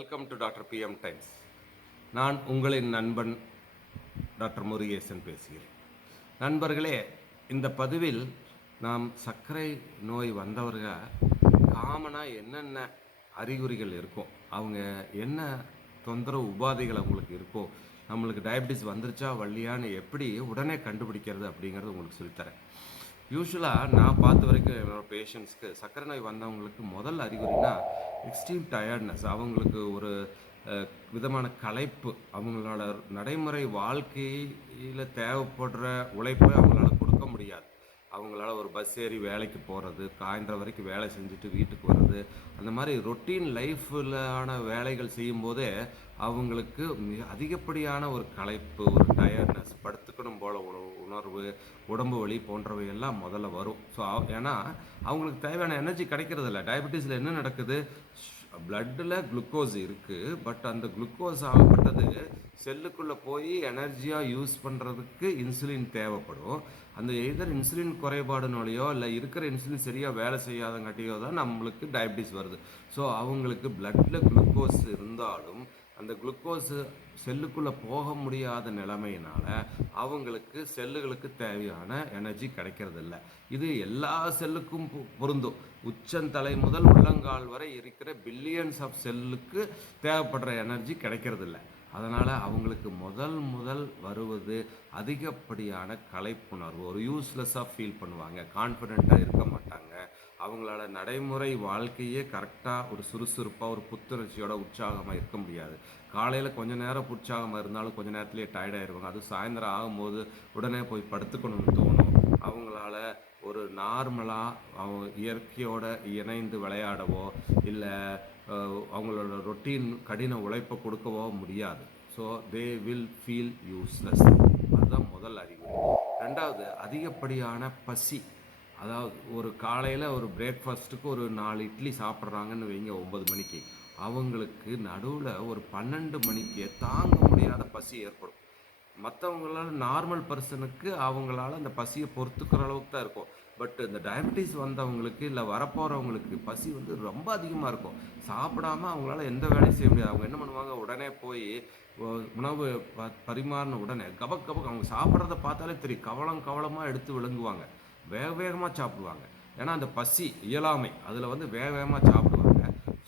Welcome to doctor PM times. நான் உங்களின் நண்பன் டாக்டர் முருகேசன் பேசுகிறேன். நண்பர்களே, இந்த பதிவில் நாம் சர்க்கரை நோய் வந்தவர்கள் காமனாக என்னென்ன அறிகுறிகள் இருக்கும், அவங்க என்ன தொந்தரவு உபாதைகள் அவங்களுக்கு இருக்கோ, நம்மளுக்கு டயபெட்டிஸ் வந்துருச்சா வள்ளியான்னு எப்படி உடனே கண்டுபிடிக்கிறது அப்படிங்கிறது உங்களுக்கு சொல்லித்தரேன். யூஸ்வலாக நான் பார்த்த வரைக்கும் என்னோடய பேஷண்ட்ஸ்க்கு சர்க்கரை நோய் வந்தவங்களுக்கு முதல் அறிகுறினா எக்ஸ்ட்ரீம் டயர்ட்னஸ். அவங்களுக்கு ஒரு விதமான களைப்பு, அவங்களோட நடைமுறை வாழ்க்கையில் தேவைப்படுற உழைப்பை அவங்களால கொடுக்க முடியாது. அவங்களால ஒரு பஸ் ஏறி வேலைக்கு போகிறது, சாயந்தரம் வரைக்கும் வேலை செஞ்சுட்டு வீட்டுக்கு வர்றது, அந்த மாதிரி ரொட்டீன் லைஃப்பிலான வேலைகள் செய்யும்போதே அவங்களுக்கு மிக அதிகப்படியான ஒரு களைப்பு, ஒரு டயர்ட்னஸ், படுத்துக்கணும் போல் உணர்வு, உடம்பு வலி போன்றவை எல்லாம் முதல்ல வரும். ஸோ ஏன்னா அவங்களுக்கு தேவையான எனர்ஜி கிடைக்கிறதில்ல. டயபெட்டிஸில் என்ன நடக்குது, பிளட்டில் குளுக்கோஸ் இருக்குது, பட் அந்த குளுக்கோஸ் ஆகப்பட்டது செல்லுக்குள்ளே போய் எனர்ஜியாக யூஸ் பண்ணுறதுக்கு இன்சுலின் தேவைப்படும். அந்த எதர் இன்சுலின் குறைபாடுனாலையோ இல்லை இருக்கிற இன்சுலின் சரியாக வேலை செய்யாதங்காட்டியோ தான் நம்மளுக்கு டயபெட்டிஸ் வருது. ஸோ அவங்களுக்கு பிளட்டில் குளுக்கோஸ் இருந்தாலும் அந்த குளுக்கோஸு செல்லுக்குள்ளே போக முடியாத நிலைமையினால் அவங்களுக்கு செல்லுகளுக்கு தேவையான எனர்ஜி கிடைக்கிறதில்ல. இது எல்லா செல்லுக்கும் பொருந்தும். உச்சந்தலை முதல் உள்ளங்கால் வரை இருக்கிற பில்லியன்ஸ் ஆஃப் செல்லுக்கு தேவைப்படுற எனர்ஜி கிடைக்கிறதில்ல. அதனால் அவங்களுக்கு முதல் வருவது அதிகப்படியான களைப்புணர்வு, ஒரு யூஸ்லெஸ்ஸாக ஃபீல் பண்ணுவாங்க, கான்ஃபிடெண்ட்டாக இருக்க மாட்டாங்க. அவங்களால நடைமுறை வாழ்க்கையே கரெக்டாக ஒரு சுறுசுறுப்பாக ஒரு புத்துணர்ச்சியோட உற்சாகமாக இருக்க முடியாது. காலையில் கொஞ்சம் நேரம் உற்சாகமாக இருந்தாலும் கொஞ்சம் நேரத்துலேயே டயர்டாயிருவாங்க. அது சாயந்தரம் ஆகும்போது உடனே போய் படுத்துக்கணும்னு தோணும். அவங்களால ஒரு நார்மலாக அவங்க இயற்கையோட இணைந்து விளையாடவோ இல்லை அவங்களோட ரொட்டீன் கடின உழைப்பை கொடுக்கவோ முடியாது. So they will feel useless. அதுதான் முதல் அறிகுறி. ரெண்டாவது, அதிகப்படியான பசி. அதாவது ஒரு காலையில் ஒரு பிரேக்ஃபாஸ்ட்டுக்கு ஒரு 4 இட்லி சாப்பிட்றாங்கன்னு வைங்க 9 மணிக்கு, அவங்களுக்கு நடுவில் ஒரு 12 மணிக்கு தாங்க முடியாத பசி ஏற்படும். மற்றவங்களால நார்மல் பர்சனுக்கு அவங்களால அந்த பசியை பொறுத்துக்கிற அளவுக்கு தான் இருக்கும். பட் இந்த டயபெட்டிஸ் வந்தவங்களுக்கு இல்லை வரப்போகிறவங்களுக்கு பசி வந்து ரொம்ப அதிகமாக இருக்கும். சாப்பிடாம அவங்களால எந்த வேலையும் செய்ய முடியாது. அவங்க என்ன பண்ணுவாங்க, உடனே போய் உணவு பரிமாறின உடனே கபக் அவங்க சாப்பிட்றத பார்த்தாலே தெரியும், கவலமாக எடுத்து விழுங்குவாங்க, வேகமாக சாப்பிடுவாங்க. ஏன்னா அந்த பசி இயலாமை அதில் வந்து வேகமாக சாப்பிடுவாங்க.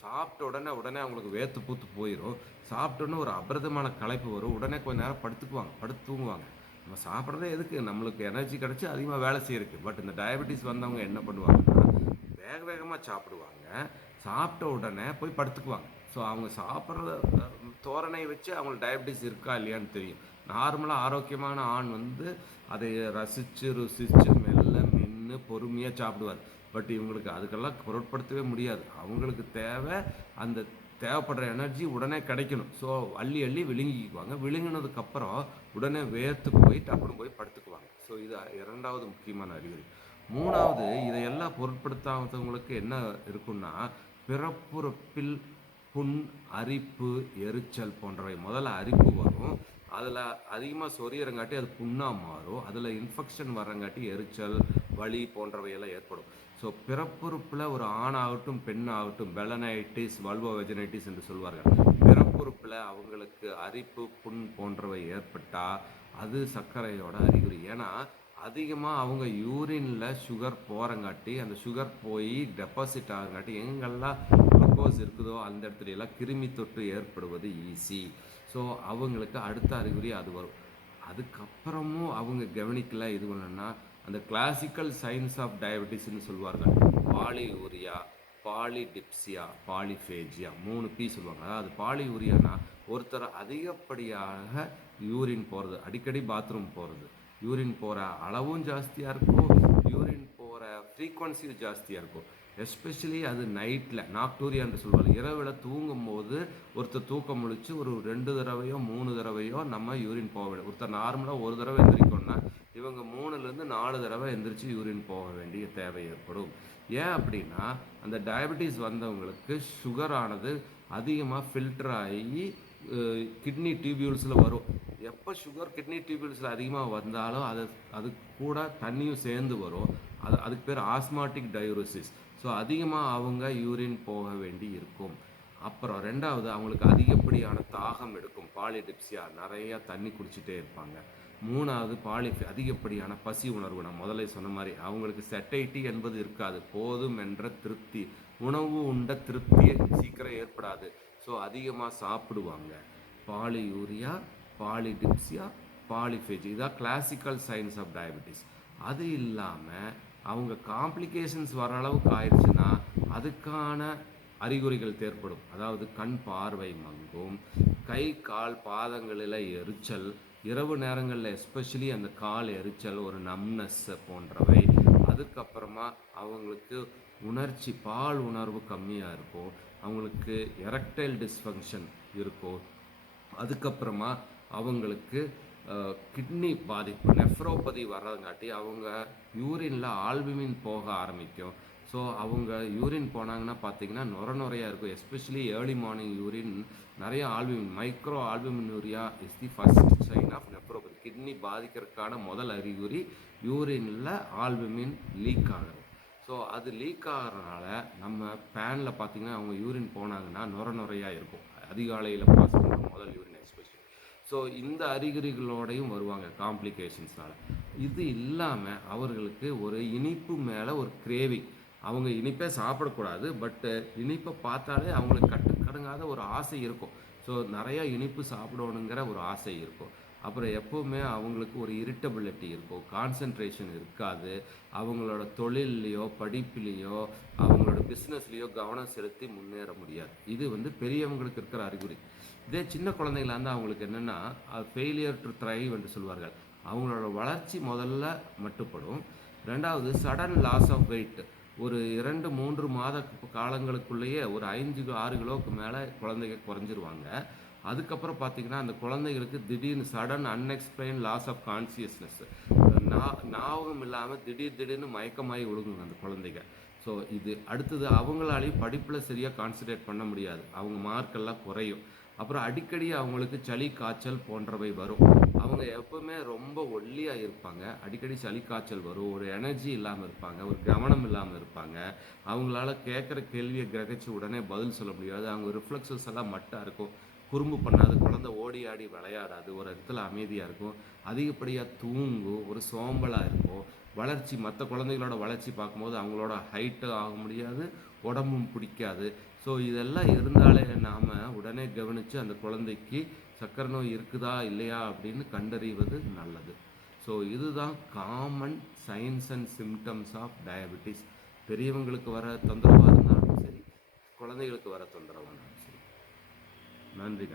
சாப்பிட்ட உடனே அவங்களுக்கு வேர்த்து பூத்து போயிடும். சாப்பிட்டோன்னே ஒரு அபரிதமான களைப்பு வரும். உடனே கொஞ்சம் நேரம் படுத்து தூங்குவாங்க. நம்ம சாப்பிட்றதே எதுக்கு, நம்மளுக்கு எனர்ஜி கிடச்சி அதிகமாக வேலை செய்யறதுக்கு. பட் இந்த டயபெட்டிஸ் வந்தவங்க என்ன பண்ணுவாங்கன்னா வேகமாக சாப்பிடுவாங்க, சாப்பிட்ட உடனே போய் படுத்துக்குவாங்க. ஸோ அவங்க சாப்பிட்ற தோரணை வச்சு அவங்களுக்கு டயபெட்டிஸ் இருக்கா இல்லையான்னு தெரியும். நார்மலாக ஆரோக்கியமான ஆண் வந்து அதை ரசித்து ருசித்து மெல்ல மென்று பொறுமையாக சாப்பிடுவார். பட் இவங்களுக்கு அதுக்கெல்லாம் பொருட்படுத்தவே முடியாது. அவங்களுக்கு அந்த தேவைப்படுற எனர்ஜி உடனே கிடைக்கணும். ஸோ அள்ளி விழுங்கிக்குவாங்க. விழுங்கினதுக்கப்புறம் உடனே வேர்த்து போயிட்டு அப்புறம் போய் படுத்துக்குவாங்க. ஸோ இது இரண்டாவது முக்கியமான அறிகுறி. மூணாவது, இதையெல்லாம் பொருட்படுத்தாதவங்களுக்கு என்ன இருக்குன்னா, பிறப்புறுப்பில் புண், அரிப்பு, எரிச்சல் போன்றவை. முதல்ல அரிப்பு வரும், அதில் அதிகமாக சொரியறங்காட்டி அது புண்ணாக மாறும், அதில் இன்ஃபெக்ஷன் வரங்காட்டி எரிச்சல், வலி போன்றவையெல்லாம் ஏற்படும். ஸோ பிறப்புறுப்பில் ஒரு ஆணாகட்டும் பெண்ணாகட்டும், பெலனைட்டிஸ், வல்வோவெஜனைட்டிஸ் என்று சொல்வார்கள், பிறப்புறுப்பில் அவங்களுக்கு அரிப்பு, புண் போன்றவை ஏற்பட்டால் அது சர்க்கரையோட அறிகுறி. ஏன்னா அதிகமாக அவங்க யூரினில் சுகர் போகிறங்காட்டி அந்த சுகர் போய் டெபாசிட் ஆகுங்காட்டி எங்கெல்லாம் குளுக்கோஸ் இருக்குதோ அந்த இடத்துல எல்லாம் கிருமி தொற்று ஏற்படுவது ஈஸி. ஸோ அவங்களுக்கு அடுத்த அறிகுறி அது வரும். அதுக்கப்புறமும் அவங்க கவனிக்கல இது பண்ணணும்னா அந்த கிளாசிக்கல் சைன்ஸ் ஆஃப் டயபெட்டிஸ்ன்னு சொல்லுவார்கள். பாலியூரியா, பாலிடிப்சியா, பாலிஃபேஜியா, 3 P சொல்லுவாங்க. அதாவது பாலியூரியானா ஒருத்தர் அதிகப்படியாக யூரின் போகிறது, அடிக்கடி பாத்ரூம் போகிறது, யூரின் போகிற அளவும் ஜாஸ்தியாக இருக்கும், யூரின் போகிற ஃப்ரீக்வன்சியும் ஜாஸ்தியாக இருக்கும். எஸ்பெஷலி அது நைட்டில் நாக்டூரியான்னு சொல்லுவாங்க. இரவில் தூங்கும் போது ஒருத்தர் தூக்கம் முழிச்சு ஒரு 2 தடவையோ 3 தடவையோ நம்ம யூரின் போக வேண்டிய, ஒருத்தர் நார்மலாக ஒரு தடவை எந்திரிக்கணும்னா இவங்க 3லேருந்து 4 தடவை எந்திரிச்சு யூரின் போக வேண்டிய தேவை ஏற்படும். ஏன் அப்படின்னா அந்த டயபெட்டிஸ் வந்தவங்களுக்கு சுகரானது அதிகமாக ஃபில்டர் ஆகி கிட்னி டியூபியூல்ஸில் வரும். எப்போ சுகர் கிட்னி டியூபியூல்ஸில் அதிகமாக வந்தாலும் அது கூட தண்ணியும் சேர்ந்து வரும். அதுக்கு பேர் ஆஸ்மாட்டிக் டயூரோசிஸ். ஸோ அதிகமாக அவங்க யூரின் போக வேண்டி இருக்கும். அப்புறம் ரெண்டாவது அவங்களுக்கு அதிகப்படியான தாகம் எடுக்கும், பாலிடிப்சியா, நிறைய தண்ணி குடிச்சிட்டே இருப்பாங்க. மூணாவது அதிகப்படியான பசி உணர்வு. நான் முதல்ல சொன்ன மாதிரி அவங்களுக்கு செட்டைட்டி என்பது இருக்காது, போதும் என்ற திருப்தி, உணவு உண்ட திருப்தியை சீக்கிரம் ஏற்படாது. ஸோ அதிகமாக சாப்பிடுவாங்க. பாலியூரியா, பாலிடிப்சியா, பாலிஃபேஜி, இதான் கிளாசிக்கல் சைன்ஸ் ஆஃப் டயபெட்டிஸ். அது இல்லாமல் அவங்க காம்ப்ளிகேஷன்ஸ் வர அளவுக்கு ஆயிடுச்சுன்னா அதுக்கான அறிகுறிகள் தேர்ப்படும். அதாவது கண் பார்வை மங்கும், கை கால் பாதங்களில் எரிச்சல், இரவு நேரங்களில் எஸ்பெஷலி அந்த கால் எரிச்சல், ஒரு நம்னஸ் போன்றவை. அதுக்கப்புறமா அவங்களுக்கு உணர்ச்சி, பால் உணர்வு கம்மியாக இருக்கும், அவங்களுக்கு எரக்டைல் டிஸ்ஃபங்க்ஷன் இருக்கும். அதுக்கப்புறமா அவங்களுக்கு கிட்னி பாதிப்பு, நெஃப்ரோபதி வர்றதுங்காட்டி அவங்க யூரினில் ஆல்புமின் போக ஆரம்பிக்கும். ஸோ அவங்க யூரின் போனாங்கன்னா பார்த்தீங்கன்னா நுரையாக இருக்கும். எஸ்பெஷலி ஏர்லி மார்னிங் யூரின் நிறைய albumin, micro albuminuria is the first sign of nephropathy. Kidney பாதிக்கிறதுக்கான முதல் அறிகுறி யூரினில் ஆல்புமின் லீக் ஆகுது. ஸோ அது லீக் ஆகிறதுனால நம்ம பேனில் பார்த்தீங்கன்னா அவங்க யூரின் போனாங்கன்னா நுரையாக இருக்கும், அதிகாலையில் பாஸ் பண்ணுற முதல் யூரின் எஸ்பெஷலி. ஸோ இந்த அறிகுறிகளோடையும் வருவாங்க காம்ப்ளிகேஷன்ஸ்னால். இது இல்லாமல் அவர்களுக்கு ஒரு இனிப்பு மேலே ஒரு கிரேவிங், அவங்க இனிப்பே சாப்பிடக்கூடாது, பட்டு இனிப்பை பார்த்தாலே அவங்களுக்கு கட்டுக்கடங்காத ஒரு ஆசை இருக்கும். ஸோ நிறையா இனிப்பு சாப்பிடணுங்கிற ஒரு ஆசை இருக்கும். அப்புறம் எப்போவுமே அவங்களுக்கு ஒரு இரிட்டபிலிட்டி இருக்கும், கான்சன்ட்ரேஷன் இருக்காது, அவங்களோட தொழில்லையோ படிப்புலேயோ அவங்களோட பிஸ்னஸ்லேயோ கவனம் செலுத்தி முன்னேற முடியாது. இது பெரியவங்களுக்கு இருக்கிற அறிகுறி. இதே சின்ன குழந்தைகளாக இருந்தால் அவங்களுக்கு என்னென்னா ஃபெயிலியர் டு த்ரைவ் என்று சொல்வார்கள். அவங்களோட வளர்ச்சி முதல்ல மட்டுப்படும். ரெண்டாவது சடன் லாஸ் ஆஃப் வெயிட், ஒரு 2-3 மாத காலங்களுக்குள்ளேயே ஒரு 5-6 கிலோவுக்கு மேலே குழந்தைங்க குறைஞ்சிருவாங்க. அதுக்கப்புறம் பார்த்திங்கன்னா அந்த குழந்தைகளுக்கு திடீர்னு sudden unexplained loss of consciousness, ஞாபகம் இல்லாமல் திடீர்னு மயக்கமாகி விழுங்குங்க அந்த குழந்தைங்க. ஸோ இது அடுத்தது அவங்களாலையும் படிப்பில் சரியாக கான்சன்ட்ரேட் பண்ண முடியாது, அவங்க மார்க்கெல்லாம் குறையும். அப்புறம் அடிக்கடி அவங்களுக்கு சளி காய்ச்சல் போன்றவை வரும். அவங்க எப்பவுமே ரொம்ப ஒல்லியாக இருப்பாங்க, அடிக்கடி சளி காய்ச்சல் வரும், ஒரு எனர்ஜி இல்லாமல் இருப்பாங்க, ஒரு கவனம் இல்லாமல் இருப்பாங்க, அவங்களால கேட்குற கேள்வியை கிரகிச்சு உடனே பதில் சொல்ல முடியாது, அவங்க ரிஃப்ளெக்ஸஸ் எல்லாம் மட்டாக இருக்கும், குறும்பு பண்ணாது, குழந்தை ஓடி ஆடி விளையாடாது, ஒரு இடத்துல அமைதியாக இருக்கும், அதிகப்படியாக தூங்கும், ஒரு சோம்பலாக இருக்கும். வளர்ச்சி, மற்ற குழந்தைகளோட வளர்ச்சி பார்க்கும்போது அவங்களோட ஹைட்டு ஆக முடியாது, உடம்பும் பிடிக்காது. ஸோ இதெல்லாம் இருந்தாலே நாம் உடனே கவனித்து அந்த குழந்தைக்கு சர்க்கரை நோய் இருக்குதா இல்லையா அப்படின்னு கண்டறிவது நல்லது. ஸோ இதுதான் common signs and symptoms of diabetes. பெரியவங்களுக்கு வர தொந்தரவாக இருந்தாலும் சரி, குழந்தைகளுக்கு வர தொந்தரவாக இருந்தாலும் சரி. நன்றி.